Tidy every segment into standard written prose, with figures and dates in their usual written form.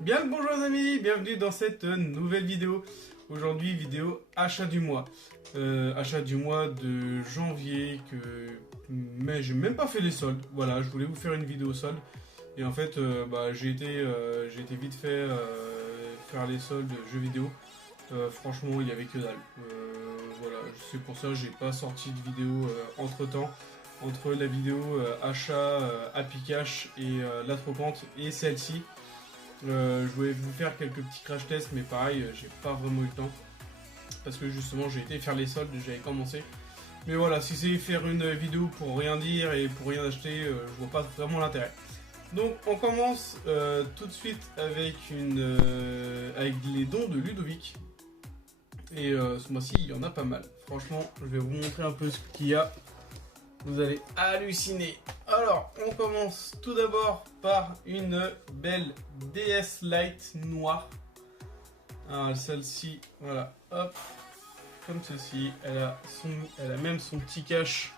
Bien le bonjour les amis, bienvenue dans cette nouvelle vidéo. Aujourd'hui vidéo achat du mois. Achat du mois de janvier mais j'ai même pas fait les soldes. Voilà, je voulais vous faire une vidéo solde. Et en fait j'ai été vite fait faire les soldes jeux vidéo. Franchement il y avait que dalle. Voilà, c'est pour ça que j'ai pas sorti de vidéo entre temps. Entre la vidéo achat Happy Cash et la trocante et celle-ci. Je voulais vous faire quelques petits crash tests, mais pareil, j'ai pas vraiment eu le temps. Parce que justement, j'ai été faire les soldes, j'avais commencé. Mais voilà, si c'est faire une vidéo pour rien dire et pour rien acheter, je vois pas vraiment l'intérêt. Donc, on commence tout de suite avec avec les dons de Ludovic. Et ce mois-ci, il y en a pas mal. Franchement, je vais vous montrer un peu ce qu'il y a. Vous allez halluciner. Alors, on commence tout d'abord par une belle DS Lite noire. Alors, celle-ci, voilà, hop, comme ceci. Elle a même son petit cache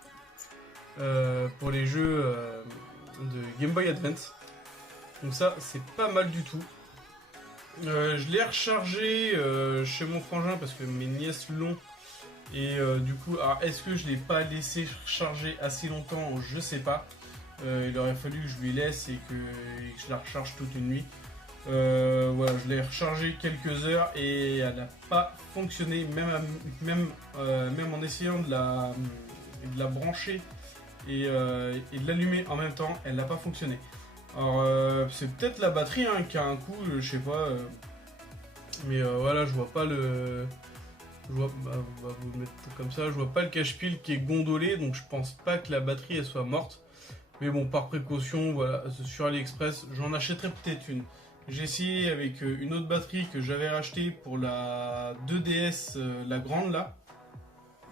pour les jeux de Game Boy Advance. Donc ça, c'est pas mal du tout. Je l'ai rechargé chez mon frangin parce que mes nièces l'ont. Et du coup, alors est-ce que je l'ai pas laissé charger assez longtemps? Je sais pas. Il aurait fallu que je lui laisse et que je la recharge toute une nuit. Voilà, je l'ai rechargé quelques heures et elle n'a pas fonctionné, même en essayant de la brancher et de l'allumer en même temps, elle n'a pas fonctionné. Alors c'est peut-être la batterie hein, qui a un coup, je sais pas. Mais voilà, je vois pas le... on va vous le mettre comme ça. Je vois pas le cache-pile qui est gondolé, donc je pense pas que la batterie elle soit morte. Mais bon, par précaution, voilà, sur AliExpress, j'en achèterai peut-être une. J'ai essayé avec une autre batterie que j'avais rachetée pour la 2DS, la grande là.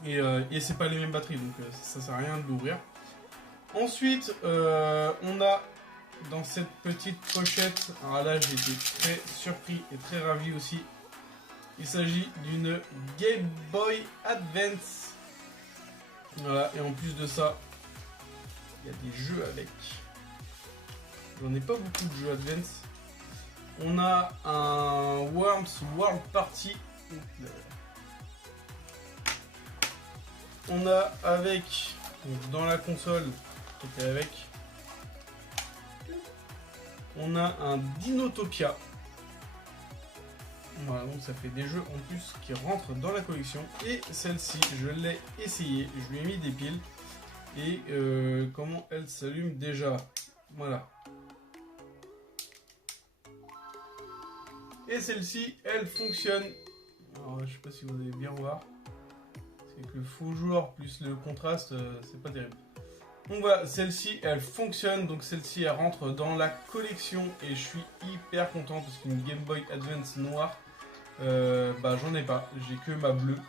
Et c'est pas les mêmes batteries, donc ça sert à rien de l'ouvrir. Ensuite, on a dans cette petite pochette, alors là j'ai été très surpris et très ravi aussi. Il s'agit d'une Game Boy Advance. Voilà, et en plus de ça, il y a des jeux avec. J'en ai pas beaucoup de jeux Advance. On a un Worms World Party. On a avec, donc dans la console, qui était avec, on a un Dinotopia. Voilà, donc ça fait des jeux en plus qui rentrent dans la collection. Et celle-ci, je l'ai essayé, je lui ai mis des piles. Et comment elle s'allume déjà? Voilà. Et celle-ci, elle fonctionne. Alors, je sais pas si vous allez bien voir. C'est que le faux jour plus le contraste, c'est pas terrible. Donc voilà, celle-ci, elle fonctionne. Donc celle-ci, elle rentre dans la collection. Et je suis hyper content parce qu'une Game Boy Advance noire, j'en ai pas. J'ai que ma bleue.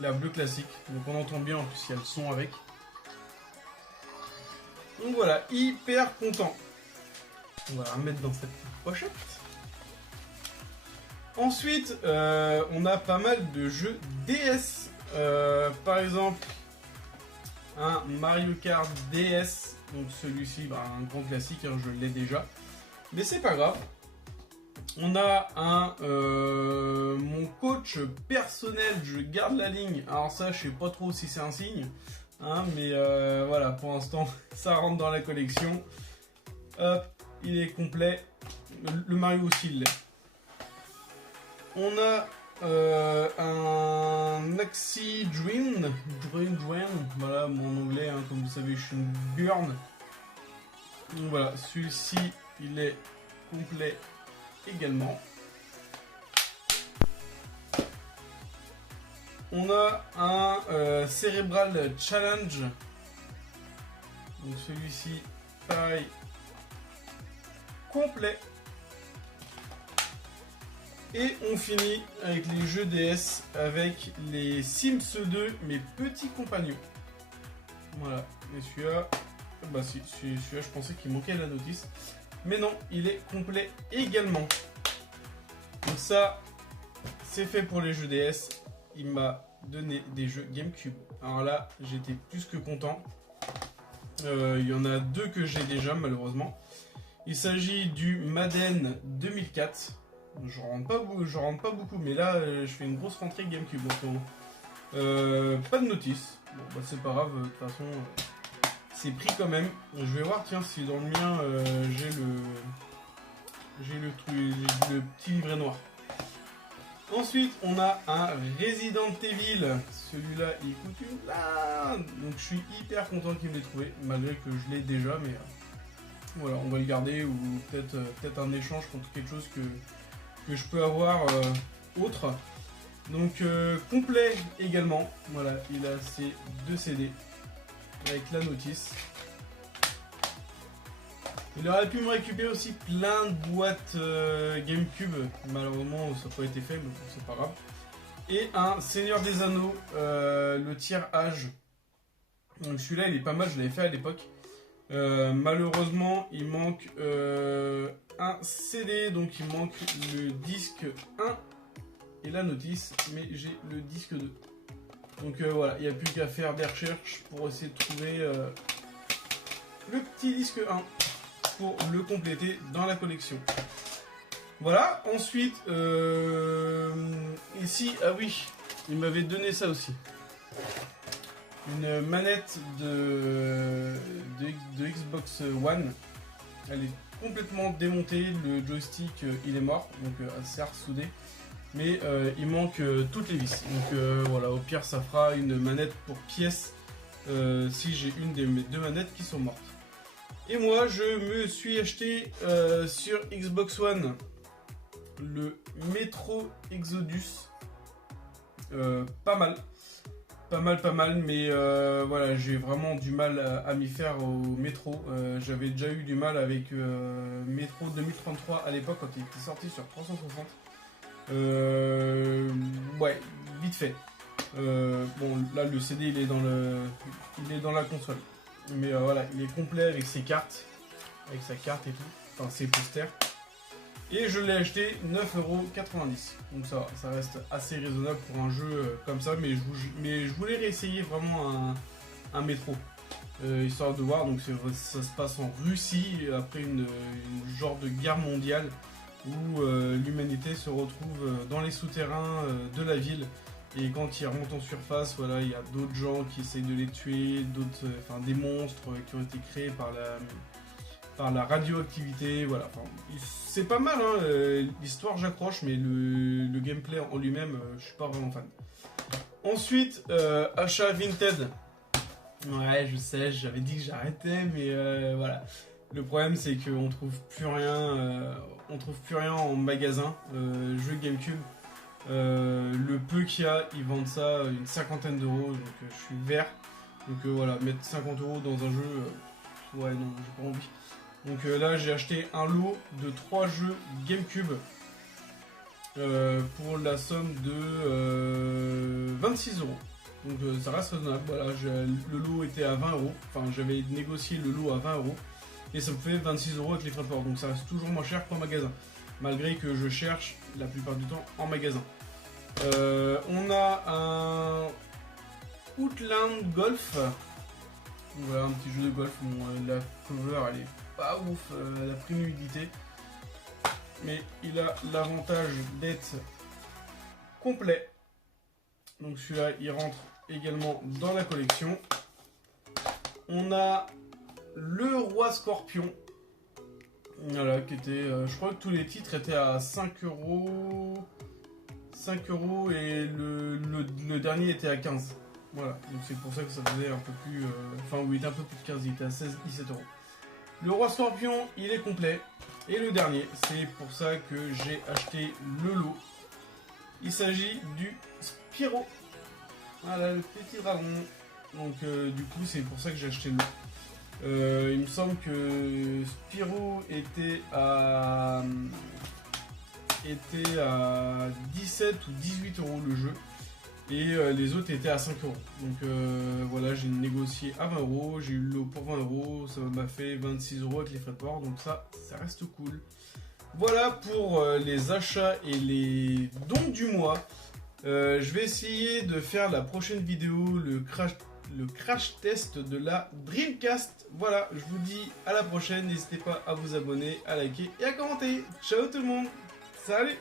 La bleue classique. Donc on entend bien, en plus il y a le son avec. Donc voilà, hyper content. On va la remettre dans cette petite pochette. Ensuite, on a pas mal de jeux DS. Par exemple, un Mario Kart DS. Donc celui-ci, un grand classique, hein, je l'ai déjà. Mais c'est pas grave. On a mon coach personnel, je garde la ligne. Alors ça, je sais pas trop si c'est un signe. Hein, mais voilà, pour l'instant, ça rentre dans la collection. Hop, il est complet. Le Mario aussi, il l'est. On a un Axie Dream, voilà mon anglais, hein, comme vous savez je suis une burn. Donc voilà, celui-ci il est complet également. On a un Cerebral Challenge, donc celui-ci pareil, complet. Et on finit avec les jeux DS avec les Sims 2, mes petits compagnons. Voilà, et celui-là, celui-là je pensais qu'il manquait la notice. Mais non, il est complet également. Donc ça, c'est fait pour les jeux DS. Il m'a donné des jeux GameCube. Alors là, j'étais plus que content. Il y en a deux que j'ai déjà malheureusement. Il s'agit du Madden 2004. Je rentre pas beaucoup, mais là je fais une grosse rentrée GameCube en ce moment. Pas de notice. Bon, bah, c'est pas grave, de toute façon, c'est pris quand même. Je vais voir, tiens, si dans le mien j'ai le petit livret noir. Ensuite, on a un Resident Evil. Celui-là, il coûte une blinde. Donc, je suis hyper content qu'il me l'ait trouvé, malgré que je l'ai déjà. Mais voilà, on va le garder ou peut-être un échange contre quelque chose que je peux avoir autre. Donc, complet également. Voilà, il a ses 2 CD avec la notice. Il aurait pu me récupérer aussi plein de boîtes GameCube. Malheureusement, ça n'a pas été fait, mais bon, c'est pas grave. Et un Seigneur des Anneaux, le tirage. Donc celui-là, il est pas mal, je l'avais fait à l'époque. Malheureusement, il manque un CD, donc il manque le disque 1 et la notice, mais j'ai le disque 2. Donc voilà, il n'y a plus qu'à faire des recherches pour essayer de trouver le petit disque 1. Pour le compléter dans la collection. Voilà, ensuite, ici, ah oui, il m'avait donné ça aussi. Une manette de Xbox One. Elle est complètement démontée, le joystick il est mort, donc assez ressoudé. Mais il manque toutes les vis. Donc voilà, au pire ça fera une manette pour pièce si j'ai une des mes 2 manettes qui sont mortes. Et moi, je me suis acheté sur Xbox One le Metro Exodus. Pas mal, mais voilà, j'ai vraiment du mal à m'y faire au métro. J'avais déjà eu du mal avec Metro 2033 à l'époque quand il était sorti sur 360. Ouais, vite fait. Bon, là, le CD, il est dans la console. Mais voilà, il est complet avec ses cartes, avec sa carte et tout, enfin ses posters. Et je l'ai acheté 9,90 €. Donc ça reste assez raisonnable pour un jeu comme ça, mais je voulais réessayer vraiment un métro. Histoire de voir, donc ça se passe en Russie, après une genre de guerre mondiale, où l'humanité se retrouve dans les souterrains de la ville. Et quand ils remontent en surface, voilà, il y a d'autres gens qui essayent de les tuer, des monstres qui ont été créés par la radioactivité, voilà. Enfin, c'est pas mal, hein, l'histoire j'accroche, mais le gameplay en lui-même, je suis pas vraiment fan. Ensuite, achat Vinted. Ouais, je sais, j'avais dit que j'arrêtais, mais voilà. Le problème, c'est qu'on trouve plus rien en magasin. Jeux GameCube. Le peu qu'il y a, ils vendent ça une 50aine d'euros, donc je suis vert. Donc voilà, mettre 50 € dans un jeu, ouais, non, j'ai pas envie. Donc là, j'ai acheté un lot de 3 jeux GameCube pour la somme de 26 €. Donc ça reste raisonnable. Voilà, le lot était à 20 €. Enfin, j'avais négocié le lot à 20 € et ça me fait 26 € avec les frais de port. Donc ça reste toujours moins cher qu'en magasin, malgré que je cherche la plupart du temps en magasin. On a un Outland Golf. Voilà, un petit jeu de golf. Bon, la cover elle est pas ouf, elle a pris une humidité, mais il a l'avantage d'être complet. Donc celui-là il rentre également dans la collection. On a le Roi Scorpion. Voilà, qui était, je crois que tous les titres étaient à 5 €. 5 € et le dernier était à 15. Voilà, donc c'est pour ça que ça faisait un peu plus. Enfin, oui, il était un peu plus de 15, il était à 16-17 €. Le Roi Scorpion, il est complet. Et le dernier, c'est pour ça que j'ai acheté le lot. Il s'agit du Spyro. Voilà, le petit dragon. Donc, du coup, c'est pour ça que j'ai acheté le lot. Il me semble que Spyro était à 17 ou 18 € le jeu, et les autres étaient à 5 €. Donc voilà, j'ai négocié à 20 €, j'ai eu le lot pour 20 €, ça m'a fait 26 € avec les frais de port, donc ça reste cool. Voilà pour les achats et les dons du mois. Je vais essayer de faire la prochaine vidéo, le Crash le crash test de la Dreamcast. Voilà, je vous dis à la prochaine. N'hésitez pas à vous abonner, à liker et à commenter. Ciao tout le monde. Salut.